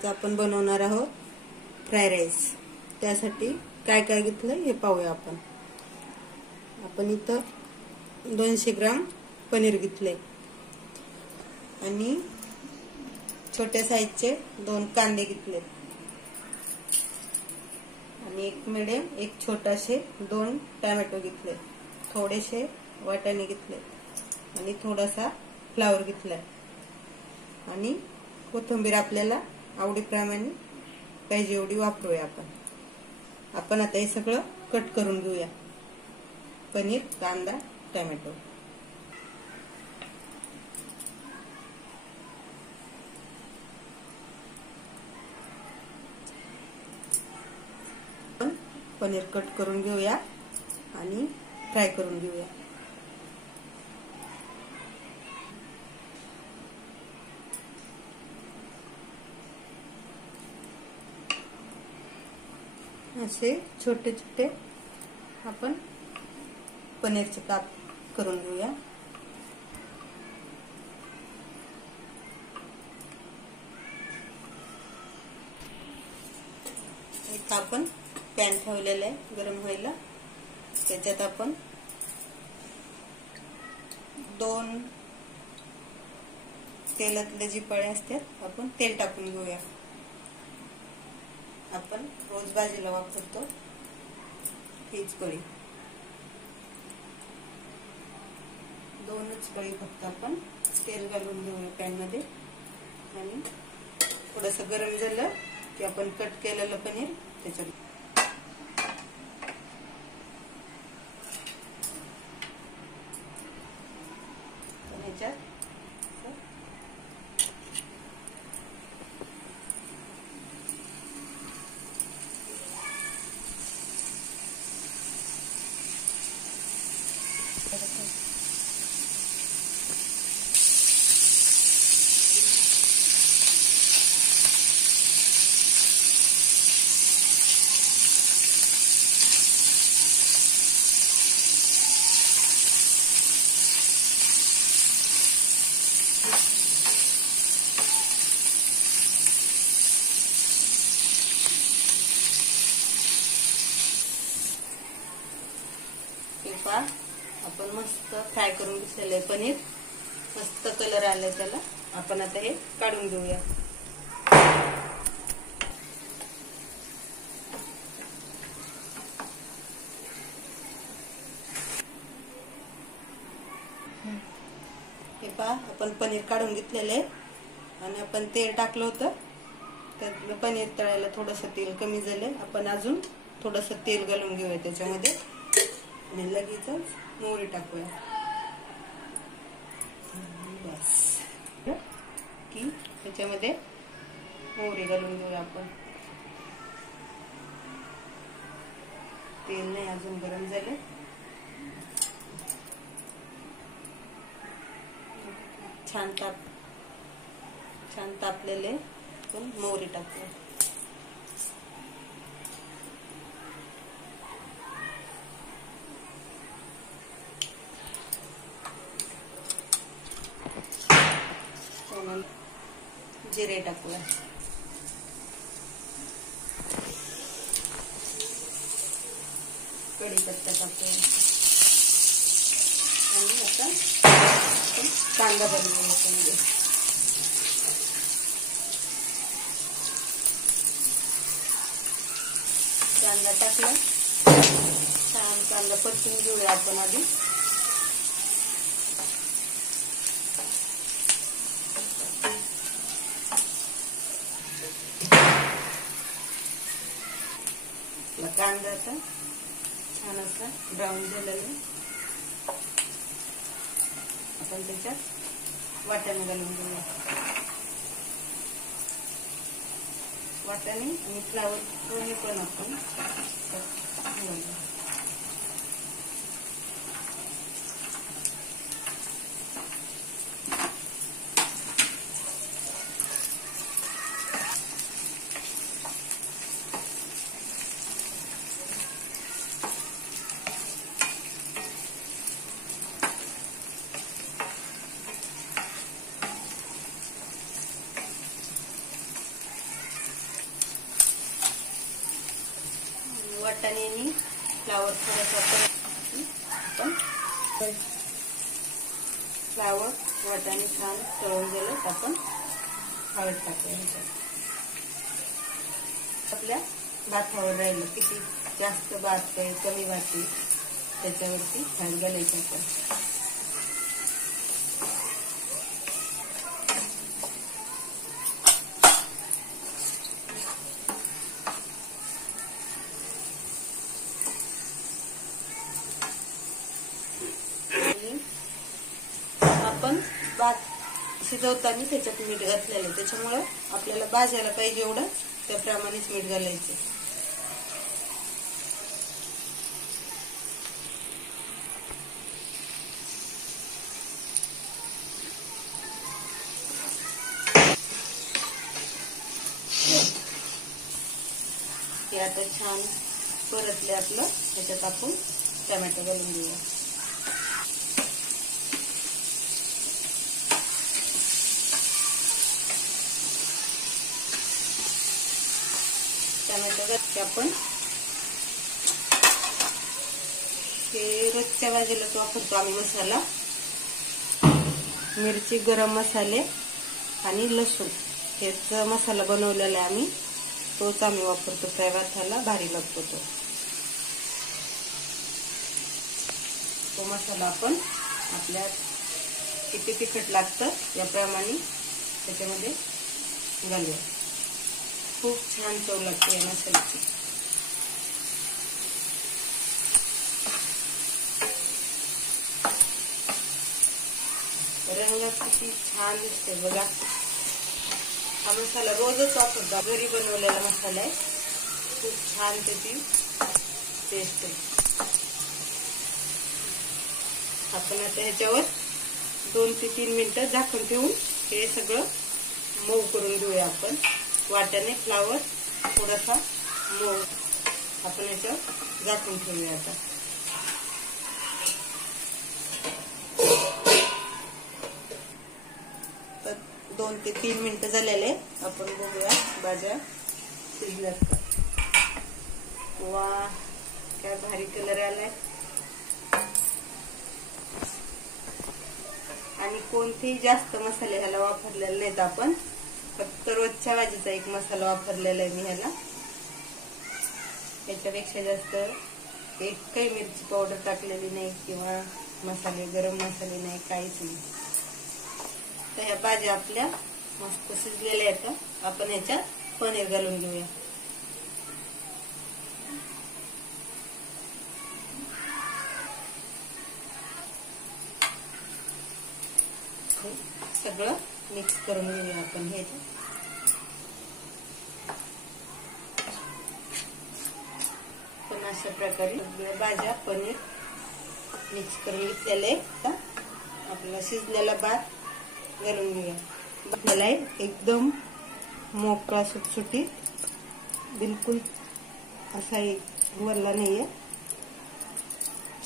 आज आपण बनवणार आहोत फ्राय राईस। त्यासाठी काय काय घेतलं हे पाहूया आपण। आपण इथं 200 ग्राम पनीर घेतले आणि छोट्या साईजचे 2 कांदे घेतले आणि एक मिडियम एक छोटासे 2 टोमॅटो घेतले, थोडेसे वाटाणे घेतले आणि थोडासा फ्लावर घेतलाय आणि कोथिंबीर आपल्याला आवडीप्रमाणे पाहिजे एवढी वापरूया आपण आता हे सगळं कट करून घेऊया। पनीर, कांदा, टोमॅटो। पनीर कट करून घेऊया आणि फ्राय करून घेऊया। असे छोटे छोटे आपण पनीरचे काप करून घेऊया। इथं आपण पॅन ठेवलेला आहे गरम व्हायला। त्याच्यात आपण 2 तेलातले जी पळे असतात आपण तेल टाकून घेऊया। आपण रोज भाजीला वापरतो हीच पळी, 2च पळी फक्त आपण तेल घालून घेऊया पॅन मध्ये आणि थोडस गरम झालं की आपण कट केलेलं पनीर त्याच्यात आपण मस्त फ्राय करून घेतलेलं पनीर, मस्त कलर आलाय त्याला। आपण आता हे काढून घेऊया। हे पहा आपण पनीर काढून घेतलेले आणि आपण तेल टाकलं होतं त्यातलं पनीर तळायला थोडस तेल कमी झाले। आपण अजून थोडस तेल घालून घेऊया त्याच्यामध्ये आणि लगेच मोहरी टाकूया। बस की त्याच्यामध्ये मोहरी घालून घेऊया आपण। तेल नाही अजून गरम झाले। छान तापलेले आपण मोहरी टाकूया। जिरे टाकूया, कढीपत्ता टाकूया आणि आता कांदा बनवूया याच्यामध्ये। कांदा टाकला, छान कांदा परतून घेऊया आपण आधी। कांदा आता छान असा ब्राऊन झालेला, आपण त्याच्यात वाटाणे घालून घेऊया। वाटाणे आणि फ्लावर दोन्ही पण आपण घालूया। फ्लावर थोडासा आपण फ्लावर वाटाणे छान तळून गेलं तर आपण हळद टाकूया ह्याच्यात. आपल्या भातावर राहिलं किती जास्त भात आहे कमी भात आहे त्याच्यावरती हळद घालायची आपण. आपण भात शिजवताना त्याच्यात मीठ घातलेलं आहे त्याच्यामुळं आपल्याला भाजायला पाहिजे एवढं त्याप्रमाणेच मीठ घालायचं. हे आता छान परतले आपलं त्याच्यात आपण टोमॅटो घालून घेऊया. टोमॅटो घातले आपण. हे रोजच्या भाजीलाच वापरतो आम्ही मसाला. मिरची गरम मसाले आणि लसूण हेच मसाला बनवलेला आहे आम्ही. तोच आम्ही वापरतो फ्राय भाताला भारी लागतो तो मसाला आपण आपल्या किती तिखट लागतं याप्रमाणे त्याच्यामध्ये घालूया. खूप छान चव लागते या मसाल्याची. रंग किती छान दिसते बघा. हा मसाला रोजच वापरतो घरी बनवलेला मसाला आहे. खूप छान त्याची टेस्ट आहे. आपण आता ह्याच्यावर 2 ते 3 मिनिटं झाकण ठेवून हे सगळं मऊ करून घेऊया आपण. वाटाणे फ्लावर थोडासा मऊ आपण याच्यावर झाकून ठेवूया. आता तर 2 ते 3 मिनिटं झालेले आपण बघूया भाज्या शिजल्यात का. वा काय भारी कलर आलाय. आणि कोणतेही जास्त मसाले ह्याला वापरलेले नाहीत आपण. फक्त रोजच्या भाजीचा एक मसाला वापरलेला आहे मी ह्याला. याच्यापेक्षा जास्त एक काही मिरची पावडर टाकलेली नाही किंवा मसाले गरम मसाले नाही काहीच नाही. तर ह्या भाज्या आपल्या मस्त शिजलेल्या आहेत. आपण ह्याच्यात पनीर घालून घेऊया. सगळं मिक्स करून घेऊया आपण. हे पण अशा प्रकारे सगळ्या भाज्या पनीर मिक्स करून घेतलेले. आपल्याला शिजलेला भात घालून घेऊया. भाताला एकदम मोकळा सुटसुटीत बिलकुल असा वरला नाहीये.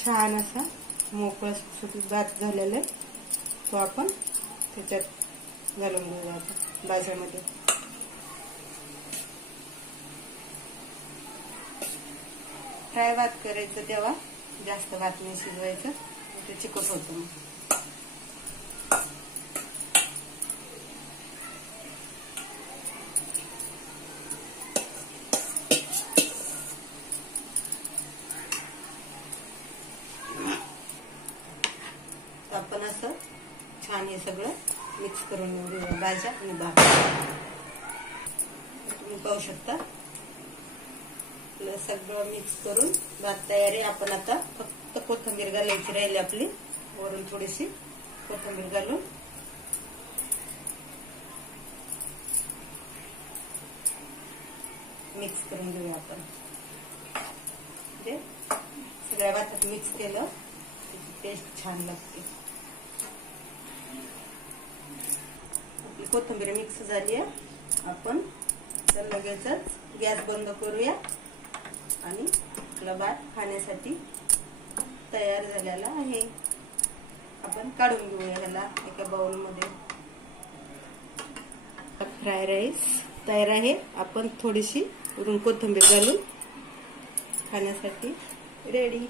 छान असा मोकळा सुटसुटीत भात झालेला आहे. तो आपण त्याच्यात घालून घेऊया आता भाज्यामध्ये. फ्राय भात करायचं तेव्हा जास्त भात नाही शिजवायचं ते चिकट होतं. मग आपण असं छान हे सगळं मिक्स करून घेऊया भाज्या आणि भात. तुम्ही पाहू शकता सगळं मिक्स करून भात तयार आहे. आपण आता फक्त कोथिंबीर घालायची राहिली आपली. वरून थोडीशी कोथिंबीर घालून मिक्स करून घेऊया आपण. सगळ्या भातात मिक्स केलं त्याची टेस्ट छान लागते. आपली कोथिंबीर मिक्स झाली आहे. आपण तर लगेचच गॅस बंद करूया आणि आपला भात खाण्यासाठी तयार झालेला आहे. आपण काढून घेऊया ह्याला एका बाउल मध्ये. फ्राय राईस तयार आहे. आपण थोडीशी वरून कोथिंबीर घालून खाण्यासाठी रेडी.